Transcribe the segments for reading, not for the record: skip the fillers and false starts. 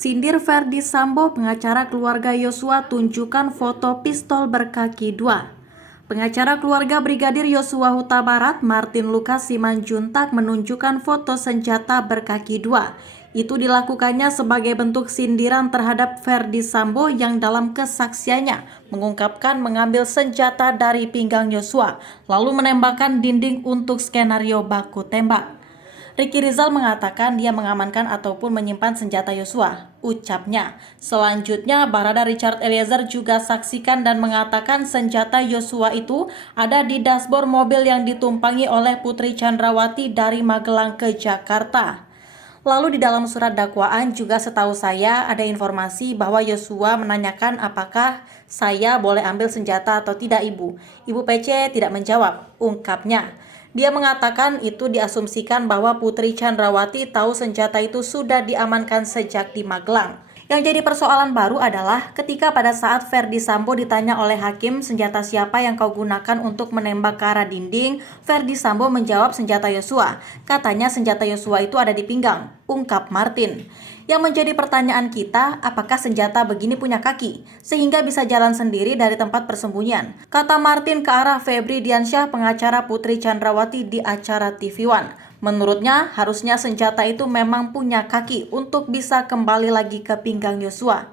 Sindir Verdi Sambo, pengacara keluarga Yosua tunjukkan foto pistol berkaki 2. Pengacara keluarga Brigadir Yosua Huta Barat, Martin Lucas Simanjuntak, menunjukkan foto senjata berkaki 2. Itu dilakukannya sebagai bentuk sindiran terhadap Verdi Sambo yang dalam kesaksiannya mengungkapkan mengambil senjata dari pinggang Yosua, lalu menembakkan dinding untuk skenario baku tembak. Ricky Rizal mengatakan dia mengamankan ataupun menyimpan senjata Yosua. Ucapnya, selanjutnya Barada Richard Eliezer juga saksikan dan mengatakan senjata Yosua itu ada di dashboard mobil yang ditumpangi oleh Putri Chandrawati dari Magelang ke Jakarta. Lalu di dalam surat dakwaan juga setahu saya ada informasi bahwa Yosua menanyakan apakah saya boleh ambil senjata atau tidak ibu. Ibu PC tidak menjawab, ungkapnya. Dia mengatakan itu diasumsikan bahwa Putri Chandrawati tahu senjata itu sudah diamankan sejak di Magelang. Yang jadi persoalan baru adalah ketika pada saat Verdi Sambo ditanya oleh hakim senjata siapa yang kau gunakan untuk menembak ke arah dinding, Verdi Sambo menjawab senjata Yosua. Katanya senjata Yosua itu ada di pinggang, ungkap Martin. Yang menjadi pertanyaan kita, apakah senjata begini punya kaki, sehingga bisa jalan sendiri dari tempat persembunyian? Kata Martin ke arah Febri Diansyah, pengacara Putri Chandrawati di acara TV One. Menurutnya, harusnya senjata itu memang punya kaki untuk bisa kembali lagi ke pinggang Yosua.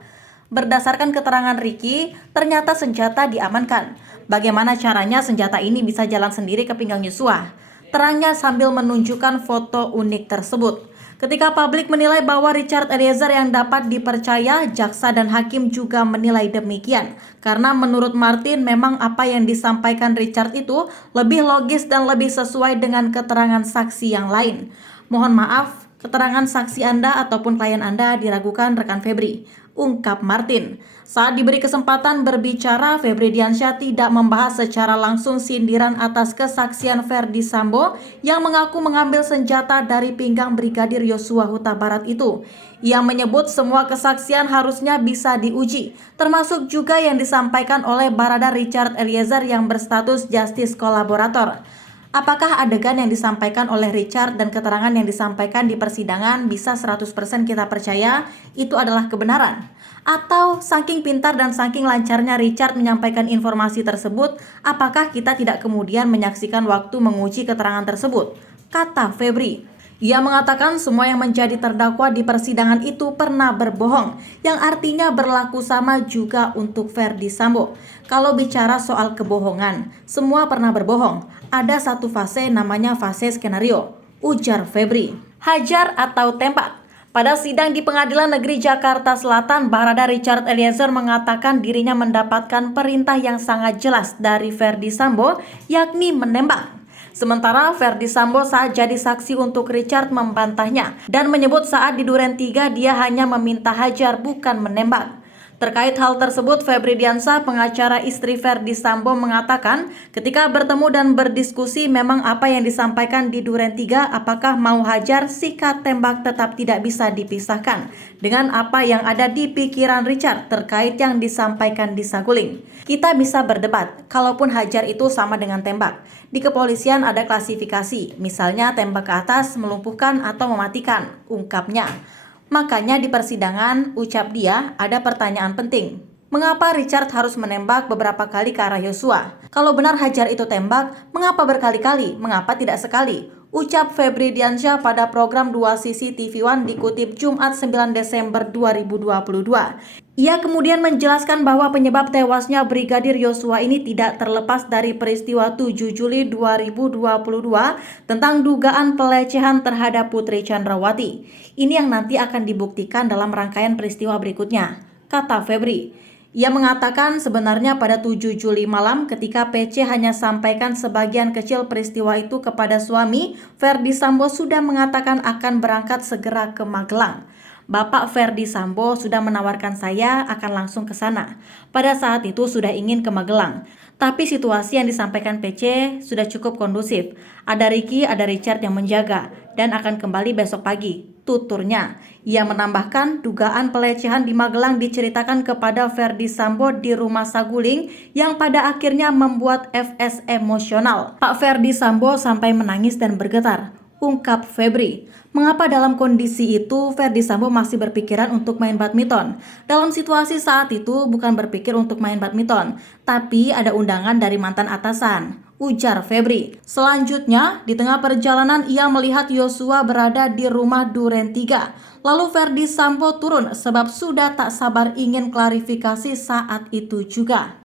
Berdasarkan keterangan Ricky, ternyata senjata diamankan. Bagaimana caranya senjata ini bisa jalan sendiri ke pinggang Yosua? Terangnya sambil menunjukkan foto unik tersebut. Ketika publik menilai bahwa Richard Eliezer yang dapat dipercaya, jaksa dan hakim juga menilai demikian. Karena menurut Martin memang apa yang disampaikan Richard itu lebih logis dan lebih sesuai dengan keterangan saksi yang lain. Mohon maaf, keterangan saksi Anda ataupun klien Anda diragukan rekan Febri, ungkap Martin. Saat diberi kesempatan berbicara, Febri Diansyah tidak membahas secara langsung sindiran atas kesaksian Verdi Sambo yang mengaku mengambil senjata dari pinggang Brigadir Yosua Huta Barat itu. Ia menyebut semua kesaksian harusnya bisa diuji, termasuk juga yang disampaikan oleh Barada Richard Eliezer yang berstatus justice kolaborator. Apakah adegan yang disampaikan oleh Richard dan keterangan yang disampaikan di persidangan bisa 100% kita percaya itu adalah kebenaran? Atau saking pintar dan saking lancarnya Richard menyampaikan informasi tersebut, apakah kita tidak kemudian menyaksikan waktu menguji keterangan tersebut? Kata Febri. Ia mengatakan semua yang menjadi terdakwa di persidangan itu pernah berbohong, yang artinya berlaku sama juga untuk Verdi Sambo. Kalau bicara soal kebohongan, semua pernah berbohong. Ada satu fase namanya fase skenario, ujar Febri. Hajar atau tembak. Pada sidang di Pengadilan Negeri Jakarta Selatan, Barada Richard Eliezer mengatakan dirinya mendapatkan perintah yang sangat jelas dari Verdi Sambo, yakni menembak. Sementara Verdi Sambo saat jadi saksi untuk Richard membantahnya dan menyebut saat di Duren 3 dia hanya meminta hajar bukan menembak. Terkait hal tersebut, Febri Diansyah, pengacara istri Verdi Sambo, mengatakan ketika bertemu dan berdiskusi memang apa yang disampaikan di Duren 3 apakah mau hajar, sikat, tembak tetap tidak bisa dipisahkan dengan apa yang ada di pikiran Richard terkait yang disampaikan di Saguling. Kita bisa berdebat, kalaupun hajar itu sama dengan tembak. Di kepolisian ada klasifikasi, misalnya tembak ke atas, melumpuhkan atau mematikan, ungkapnya. Makanya di persidangan, ucap dia, ada pertanyaan penting. Mengapa Richard harus menembak beberapa kali ke arah Yosua? Kalau benar hajar itu tembak, mengapa berkali-kali? Mengapa tidak sekali? Ucap Febri Diansyah pada program 2 Sisi TV One dikutip Jumat 9 Desember 2022. Ia kemudian menjelaskan bahwa penyebab tewasnya Brigadir Yosua ini tidak terlepas dari peristiwa 7 Juli 2022 tentang dugaan pelecehan terhadap Putri Chandrawati. Ini yang nanti akan dibuktikan dalam rangkaian peristiwa berikutnya, kata Febri. Ia mengatakan sebenarnya pada 7 Juli malam ketika PC hanya sampaikan sebagian kecil peristiwa itu kepada suami, Verdi Sambo sudah mengatakan akan berangkat segera ke Magelang. Bapak Verdi Sambo sudah menawarkan saya akan langsung ke sana. Pada saat itu sudah ingin ke Magelang. Tapi situasi yang disampaikan PC sudah cukup kondusif. Ada Ricky, ada Richard yang menjaga dan akan kembali besok pagi, tuturnya. Ia menambahkan dugaan pelecehan di Magelang diceritakan kepada Verdi Sambo di rumah Saguling yang pada akhirnya membuat FS emosional. Pak Verdi Sambo sampai menangis dan bergetar. ungkap Febri. Mengapa dalam kondisi itu Ferdi Sambo masih berpikiran untuk main badminton? Dalam situasi saat itu bukan berpikir untuk main badminton, tapi ada undangan dari mantan atasan, ujar Febri. Selanjutnya, di tengah perjalanan ia melihat Yosua berada di rumah Duren 3. Lalu Ferdi Sambo turun sebab sudah tak sabar ingin klarifikasi saat itu juga.